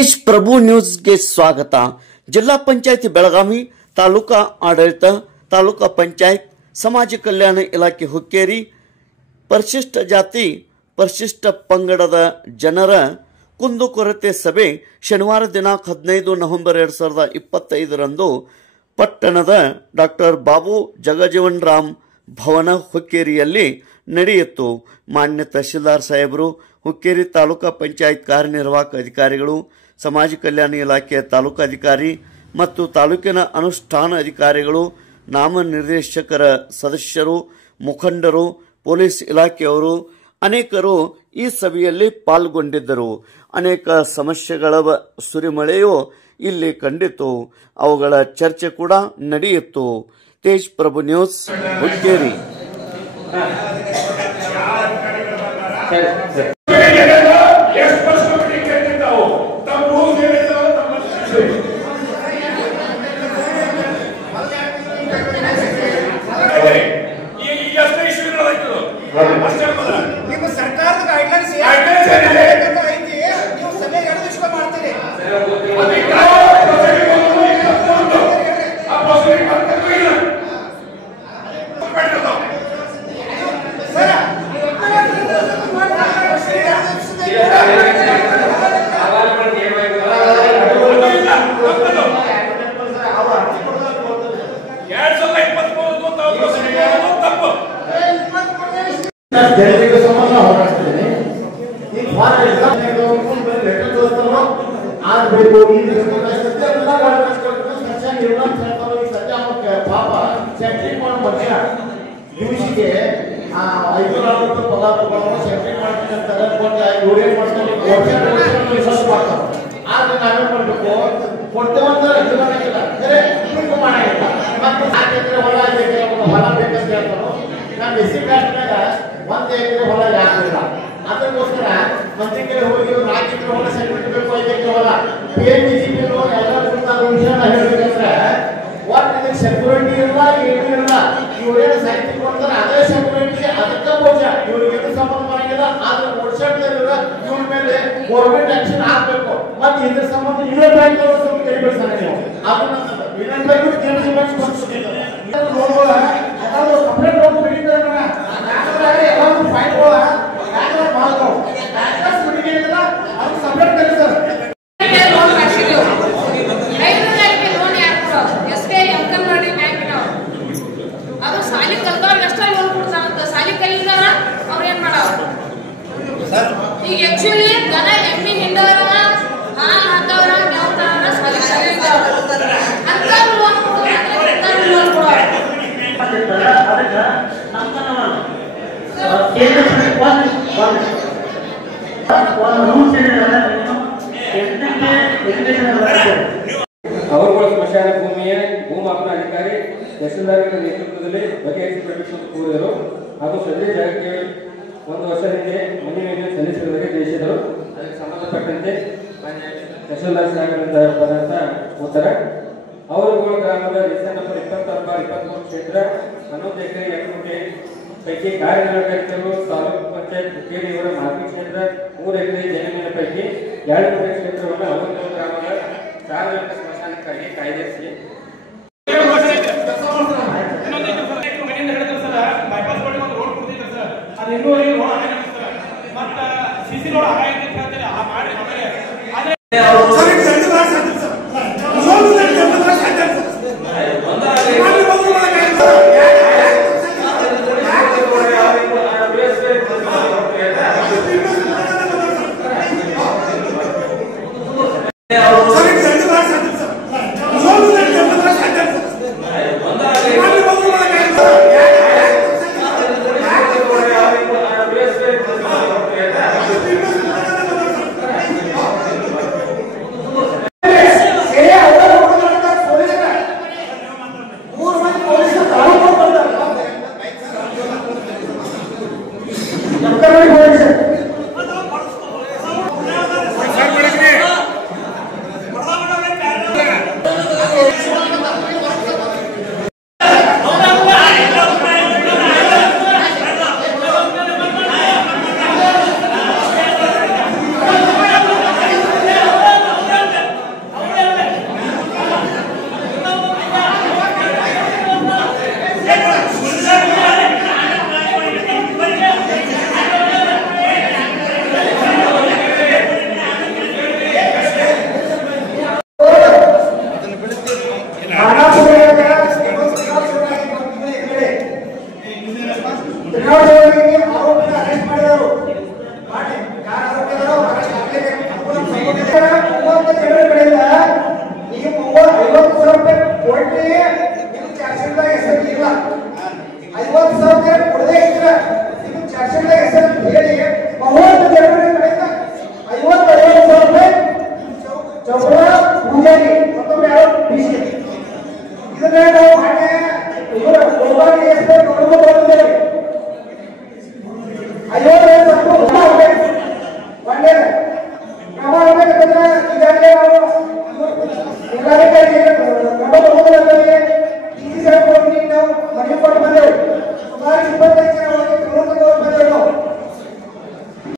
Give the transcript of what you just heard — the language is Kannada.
ತೇಜ್ ಪ್ರಭು ನ್ಯೂಸ್ಗೆ ಸ್ವಾಗತ. ಜಿಲ್ಲಾ ಪಂಚಾಯತ್ ಬೆಳಗಾವಿ, ತಾಲೂಕಾ ಆಡಳಿತ, ತಾಲೂಕಾ ಪಂಚಾಯತ್, ಸಮಾಜ ಕಲ್ಯಾಣ ಇಲಾಖೆ ಹುಕ್ಕೇರಿ, ಪರಿಶಿಷ್ಟ ಜಾತಿ ಪರಿಶಿಷ್ಟ ಪಂಗಡದ ಜನರ ಕುಂದುಕೊರತೆ ಸಭೆ ಶನಿವಾರ ದಿನಾಂಕ 15 ನವೆಂಬರ್ 2025ರಂದು ಪಟ್ಟಣದ ಡಾಕ್ಟರ್ ಬಾಬು ಜಗಜೀವನ್ ರಾಮ್ ಭವನ ಹುಕ್ಕೇರಿಯಲ್ಲಿ ನಡೆಯಿತು. ಮಾನ್ಯ ತಹಶೀಲ್ದಾರ್ ಸಾಹೇಬರು, ಹುಕ್ಕೇರಿ ತಾಲೂಕಾ ಪಂಚಾಯತ್ ಕಾರ್ಯನಿರ್ವಾಹಕ ಅಧಿಕಾರಿಗಳು, ಸಮಾಜ ಕಲ್ಯಾಣ ಇಲಾಖೆಯ ತಾಲೂಕಾಧಿಕಾರಿ ಮತ್ತು ತಾಲೂಕಿನ ಅನುಷ್ಠಾನ ಅಧಿಕಾರಿಗಳು, ನಾಮನಿರ್ದೇಶಕರ ಸದಸ್ಯರು, ಮುಖಂಡರು, ಪೊಲೀಸ್ ಇಲಾಖೆಯವರು ಅನೇಕರು ಈ ಸಭೆಯಲ್ಲಿ ಪಾಲ್ಗೊಂಡಿದ್ದರು. ಅನೇಕ ಸಮಸ್ಯೆಗಳ ಸುರಿಮಳೆಯೂ ಇಲ್ಲಿ ಕಂಡಿತು. ಅವುಗಳ ಚರ್ಚೆ ಕೂಡ ನಡೆಯಿತು. ತೇಜ್ ಪ್ರಭು ನ್ಯೂಸ್, ಹುಕ್ಕೇರಿ. ನಿಮ್ಮ ಸರ್ಕಾರದ ಗೈಡ್ಲೈನ್ಸ್ ನೀವು ಸಭೆ ನಡೆದಿಷ್ಟ ಮಾಡ್ತೀರಿ. ಜನರಿಗೆ ಸಂಬಂಧ ಹೋರಾಡ್ತಿದ್ದೀನಿ. ಈಗ ಫಾರ್ ಎಕ್ಸಾಂಪಲ್ ಲೆಟರ್ ತೋರಿಸ್ತಾರೋ ಆಗಬೇಕು. ಈ ಪಾಪ ಸೆಂಟ್ರಿಂಗ್ ಮಾಡೋ ಮನುಷ್ಯ ದಿವಸಿಗೆ 540 ಪಗಾರ ಸೆಂಟ್ರಿಂಗ್ ಮಾಡ್ತೀನಿ ಅಂತಾರೆ. ಇವ್ರೇನ್ ಮಾಡ್ತಾರೆ, ರಿಸರ್ಚ್ ಮಾಡ್ತಾರೆ. ಆದ್ರೆ ನಾವೇನ್ ಮಾಡ್ಬೇಕು, ಕೊಡ್ತೇವಂದ್ರೆ ಅಭಿಮಾನಿಲ್ಲ, ಮಾಡಂಗಿಲ್ಲ. ಮತ್ತೆ 4 ಎಕರೆ ಹೊಲ 5 ಎಕರೆ ಹೊಲ ಬೇಕಂತ ಹೇಳ್ತಾರೋ. ನಾನು ಎಸ್ಸಿ ಕಾಸ್ಟ್ನಾಗ 1 ಎಕರೆ ಹೊಲ ಯಾಕಿಲ್ಲ. ಅದಕ್ಕೋಸ್ಕರ ಮಂತ್ರಿ ಕಡೆ ಹೋಗಿ 4 ಎಕರೆ ಹೊಲ ಸೆಕ್ಯೂರಿಟಿ ಬೇಕು, 5 ಎಕರೆ ಹೊಲ PMGP ಲೋನ್ ಎಲ್ಲ ಕೊಡ್ತಾರೆ. ವಿಷಯ ಹೇಳ್ಬೇಕಂದ್ರೆ ಒಟ್ಟು ಇದಕ್ಕೆ ಸೆಕ್ಯೂರಿಟಿ ಇಲ್ಲ, ಏನೂ ಇಲ್ಲ. ಇವ್ರೇನು ಸಾಹಿತ್ಯ ಕೊಡ್ತಾರೆ, ಅದೇ ಸೆಕ್ಯೂರಿಟಿ, ಅದಕ್ಕೆ ಬೋಜ. ಇವ್ರಿಗೆ ಏನು ಸಂಬಂಧ ಮಾಡಂಗಿಲ್ಲ. ಆದ್ರೆ ಓಡ್ಸಾಡ್ತಿರೋ ಇವ್ರ ಮೇಲೆ ಗೌರ್ಮೆಂಟ್ ಆಕ್ಷನ್ ಹಾಕ್ಬೇಕು. ಮತ್ತೆ ಇದ್ರ ಸಂಬಂಧ ಯೂನಿಯನ್ ಬ್ಯಾಂಕ್ ಅವರು ಸ್ವಲ್ಪ ಕರಿಬೇಕು ನೀವು. ಅದನ್ನ ಯೂನಿಯನ್ ಬ್ಯಾಂಕ್ ನೋಡ್ಬೋದ ಎಲ್ಲಾದ್ರೂ ಕಂಪ್ಲೇಂಟ್ ಹೋಗಿ ಬಿಡಿದ್ರೆ ಎಲ್ಲಾದ್ರೂ ಫೈನ್ಗಳ ಮಾಡ್ತಾವ. ಬ್ಯಾಂಕರ್ಸ್ ಬಿಡಿಗಿಲ್ಲ, ಅದು ಸಪ್ರೇಟ್ ಕರೀತಾರೆ. ಈಗ ಆಕ್ಚುಲಿ ದನ ಎಮ್ಮಿ ಹಿಂಡವರ ಹಾಲು ಹಾಕವರ ಮೇವ್ತಾರ ಸಾಲಿ ಕಲಿತಾರ ಅಂತ ಲೋನ್ ಕೊಡೋರು. ಅದಕ್ಕೆ ನಮ್ಮ ಕೇಂದ್ರ ಅವರುಗಳ ಸ್ಮಶಾನ ಭೂಮಿಯ ಭೂಮಾಪನ ಅಧಿಕಾರಿ ತಹಶೀಲ್ದಾರರ ನೇತೃತ್ವದಲ್ಲಿ ಬಗೆಹರಿಸಬೇಕು ಕೋರಿದರು. ಹಾಗೂ ಸದರಿ ಜಾಗಕ್ಕೆ 1 ವರ್ಷ ಹಿಂದೆ ಮನೆ ಮೇಲೆ ಸಲ್ಲಿಸಿರುವುದಕ್ಕೆ ತಿಳಿಸಿದರು. ಅದಕ್ಕೆ ಸಂಬಂಧಪಟ್ಟಂತೆ ತಹಶೀಲ್ದಾರ್ ಸಾಹೇಬರಿಂದ ಉತ್ತರ. ಅವರುಗಳ ಗ್ರಾಮದ ರಿಜಿಸ್ಟರ್ ನಂಬರ್ 26/23 ಕ್ಷೇತ್ರ 11 ಎಕರೆ 2 ಗುಂಟೆ ಪೈಕಿ ಕಾರ್ಯನಿರ್ವಾಹಕರು ತಾಲೂಕು ಪಂಚಾಯತ್ ಹುಕ್ಕೇರಿಯವರ ಮಾರ್ಗಿ ಕ್ಷೇತ್ರ 3 ಎಕರೆ ಜಮೀನಿನ ಪೈಕಿ 2 ಗುಂಟೆ ಕ್ಷೇತ್ರವನ್ನು ಅವರ ಗ್ರಾಮದ ಸಾರ್ವಜನಿಕ ಸ್ಮಶಾನಕ್ಕಾಗಿ ಕಾಯ್ದಿರಿಸಿ ಅಂತಂದ್ರೆ ಈಗಾಗಲೇ ನಾವು